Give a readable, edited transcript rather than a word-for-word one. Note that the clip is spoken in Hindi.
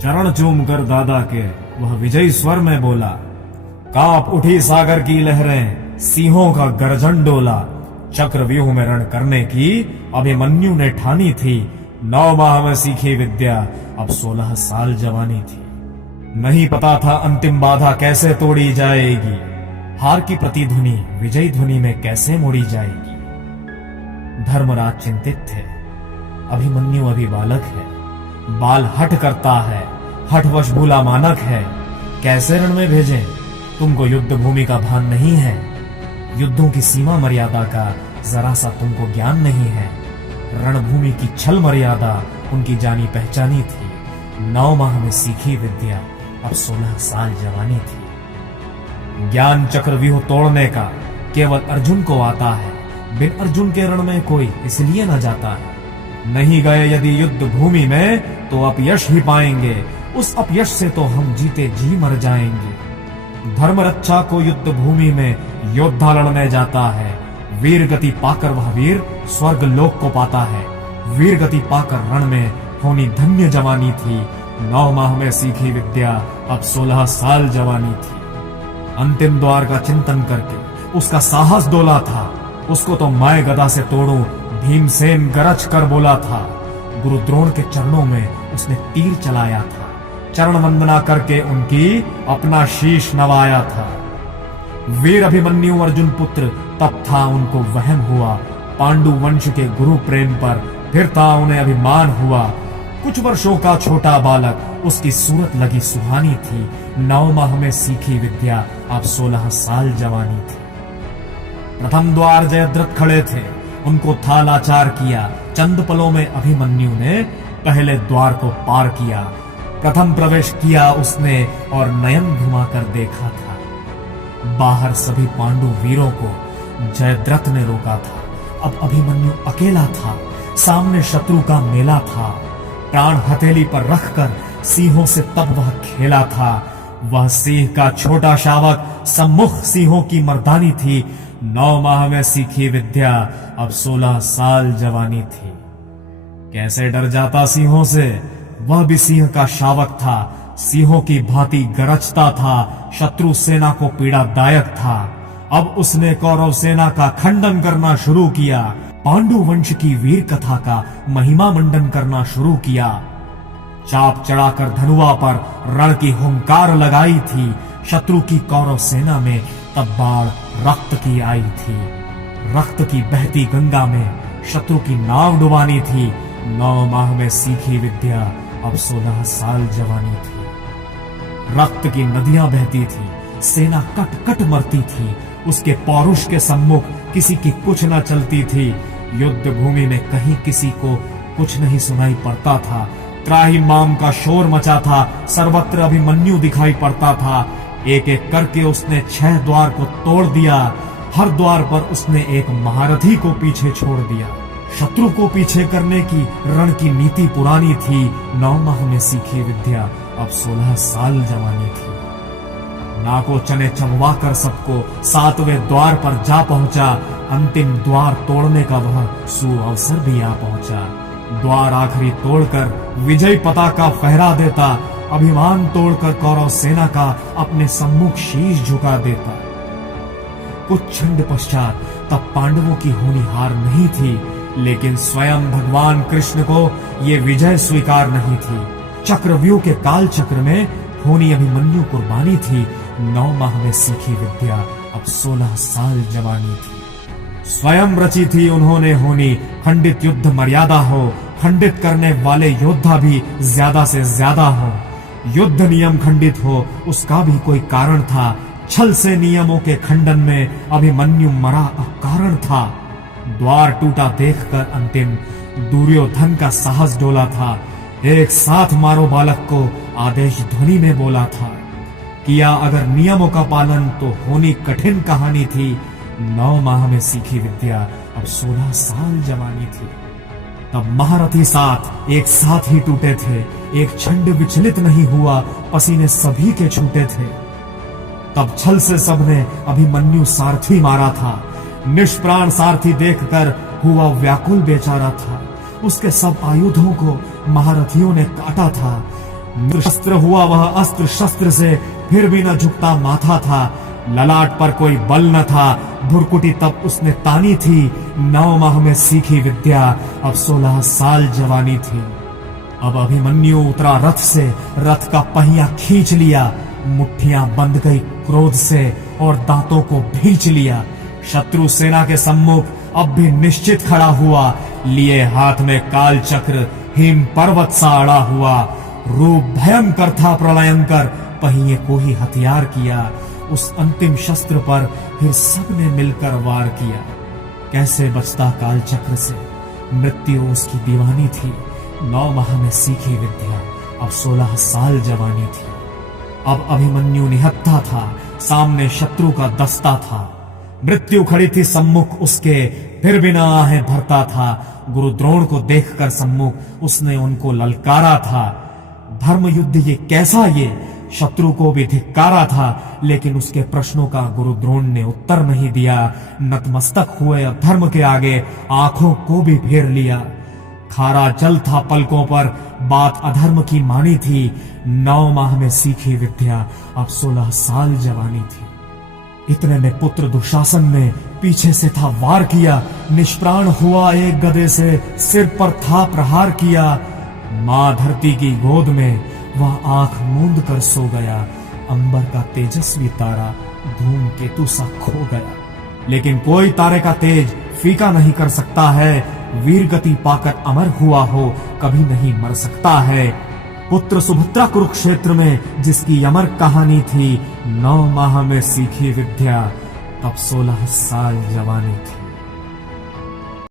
चरण चूम कर दादा के वह विजयी स्वर में बोला। कांप उठी सागर की लहरें, सिंहों का गर्जन डोला। चक्रव्यूह में रण करने की अभिमन्यु ने ठानी थी। 9 माह में सीखी विद्या, अब 16 साल जवानी थी। नहीं पता था अंतिम बाधा कैसे तोड़ी जाएगी, हार की प्रतिध्वनि विजयी ध्वनि में कैसे मोड़ी जाएगी। धर्मराज चिंतित थे। अभिमन्यु अभी बालक है, बाल हठ करता है, हठवश भूला मानक है। कैसे रण में भेजें? तुमको युद्ध भूमि का भान नहीं है, युद्धों की सीमा मर्यादा का जरा सा तुमको ज्ञान नहीं है। रणभूमि की छल मर्यादा उनकी जानी पहचानी थी। 9 माह में सीखी विद्या, अब 16 साल जवानी थी। ज्ञान चक्रव्यूह तोड़ने का केवल अर्जुन को आता है, बिन अर्जुन के रण में कोई इसलिए न जाता है। नहीं गए यदि युद्ध भूमि में तो अपयश ही पाएंगे, उस अपयश से तो हम जीते जी मर जाएंगे। धर्म रक्षा को युद्ध भूमि में योद्धा लड़ने जाता है। वीर गति पाकर वह वीर स्वर्ग लोक को पाता है। वीर गति पाकर रण में होनी धन्य जवानी थी। 9 माह में सीखी विद्या, अब 16 साल जवानी थी। अंतिम द्वार का चिंतन करके उसका साहस डोला था। उसको तो मैं गदा से तोड़ूं, भीमसेन गरज कर बोला था। गुरु द्रोण के चरणों में उसने तीर चलाया था। चरण वंदना करके उनकी अपना शीश नवाया था। वीर अभिमन्यु अर्जुन पुत्र तब था उनको वहम हुआ। पांडु वंश के गुरु प्रेम पर फिर था उन्हें अभिमान हुआ। कुछ वर्षों का छोटा बालक, उसकी सूरत लगी सुहानी थी। 9 माह में सीखी विद्या, अब 16 साल जवानी थी। प्रथम द्वार जयद्रथ खड़े थे, उनको था लाचार किया। चंद पलों में अभिमन्यु ने पहले द्वार को पार किया। प्रथम प्रवेश किया उसने और नयन घुमाकर देखा था। बाहर सभी पांडु वीरों को जयद्रथ ने रोका था। अब अभिमन्यु अकेला था, सामने शत्रु का मेला था। प्राण हथेली पर रखकर सिंहों से तब वह खेला था। वह सिंह का छोटा शावक, सम्मुख सिंहों की मर्दानी थी। 9 माह में सीखी विद्या, अब 16 साल जवानी थी। कैसे डर जाता सिंहों से, वह भी सिंह का शावक था। सिंहों की भांति गरजता था, शत्रु सेना को पीड़ादायक था। अब उसने कौरव सेना का खंडन करना शुरू किया। पांडु वंश की वीर कथा का महिमा मंडन करना शुरू किया। चाप चढ़ाकर धनुआ पर रण की हुंकार लगाई थी। शत्रु की कौरव सेना में तब बाढ़ रक्त की आई थी। रक्त की बहती गंगा में शत्रु की नाव डुबानी थी। 9 माह में सीखी विद्या, अब 16 साल जवानी थी। रक्त की नदियां बहती थी, सेना कट कट मरती थी। उसके पौरुष के सम्मुख किसी की कुछ न चलती थी। युद्ध भूमि में कहीं किसी को कुछ नहीं सुनाई पड़ता था। त्राही माम का शोर मचा था, सर्वत्र अभिमन्यु दिखाई पड़ता था। एक एक करके उसने 6 द्वार को तोड़ दिया। हर द्वार पर उसने एक महारथी को पीछे छोड़ दिया। शत्रु को पीछे करने की रण की नीति पुरानी थी। 9 माह में सीखी विद्या, अब 16 साल जवानी थी। नाको चने चबवा कर सबको 7वें द्वार पर जा पहुंचा। अंतिम द्वार तोड़ने का वह सुअवसर भी आ पहुंचा। द्वार आखिरी तोड़कर विजय पताका फहरा देता। अभिमान तोड़कर कौरव सेना का अपने सम्मुख शीश झुका देता। कुछ क्षण पश्चात तब पांडवों की होनी हार नहीं थी, लेकिन स्वयं भगवान कृष्ण को ये विजय स्वीकार नहीं थी। चक्रव्यूह के काल चक्र में होनी अभिमन्यु कुर्बानी थी। 9 माह में सीखी विद्या, अब 16 साल जवानी थी। स्वयं रची थी उन्होंने होनी, खंडित युद्ध मर्यादा हो। खंडित करने वाले योद्धा भी ज्यादा से ज्यादा हो। युद्ध नियम खंडित हो, उसका भी कोई कारण था। छल से नियमों के खंडन में अभिमन्यु मरा अकारण था। द्वार टूटा देखकर अंतिम दुर्योधन का साहस डोला था। एक साथ मारो बालक को आदेश ध्वनि में बोला था। किया अगर नियमों का पालन तो होनी कठिन कहानी थी। 9 माह में सीखी विद्या, अब 16 साल जवानी थी। तब महारथी 7 एक साथ ही टूटे थे। एक क्षण विचलित नहीं हुआ, पसीने सभी के छूटे थे। तब छल से सबने अभिमन्यु सारथी मारा था। निष्प्राण सारथी देखकर हुआ व्याकुल बेचारा था। उसके सब आयुधों को महारथियों ने काटा था। शस्त्र हुआ वह अस्त्र शस्त्र से फिर भी न झुकता माथा था। ललाट पर कोई बल न था, भुरकुटी तब उसने तानी थी। 9 माह में सीखी विद्या, अब 16 साल जवानी थी। अब अभिमन्यु उतरा रथ से, रथ का पहिया खींच लिया। मुट्ठियां बंध गई क्रोध से और दांतों को भींच लिया। शत्रु सेना के सम्मुख अब भी निश्चित खड़ा हुआ, लिए हाथ में काल चक्र, हिम पर्वत सा अड़ा हुआ। रूप भयंकर था प्रलयंकर, पहिए को ही हथियार किया। उस अंतिम शस्त्र पर फिर सबने मिलकर वार किया। कैसे बचता काल चक्र से, मृत्यु उसकी दीवानी थी। 9 माह में सीखी विद्या, अब 16 साल जवानी थी। अब अभिमन्यु निहत्था था, सामने शत्रु का दस्ता था। मृत्यु खड़ी थी सम्मुख उसके, फिर बिना आहें भरता था। गुरु द्रोण को देखकर सम्मुख उसने उनको ललकारा था। धर्म युद्ध ये कैसा ये, शत्रु को भी धिक्कारा था, लेकिन उसके प्रश्नों का गुरु द्रोण ने उत्तर नहीं दिया। नतमस्तक हुए धर्म के आगे, आंखों को भी फेर लिया। खारा जल था पलकों पर, बात अधर्म की मानी थी। 9 माह में सीखी विद्या, अब 16 साल जवानी थी। इतने में पुत्र दुशासन ने पीछे से था वार किया। निष्प्राण हुआ एक गदे से, सिर पर था प्रहार किया। मां धरती की गोद में वह आंख मूंद कर सो गया। अंबर का तेजस्वी तारा धूमकेतु सा खो गया। लेकिन कोई तारे का तेज फीका नहीं कर सकता है। वीर गति पाकर अमर हुआ हो, कभी नहीं मर सकता है। पुत्र सुभद्रा कुरुक्षेत्र में जिसकी अमर कहानी थी, 9 माह में सीखी विद्या, तब 16 साल जवानी थी।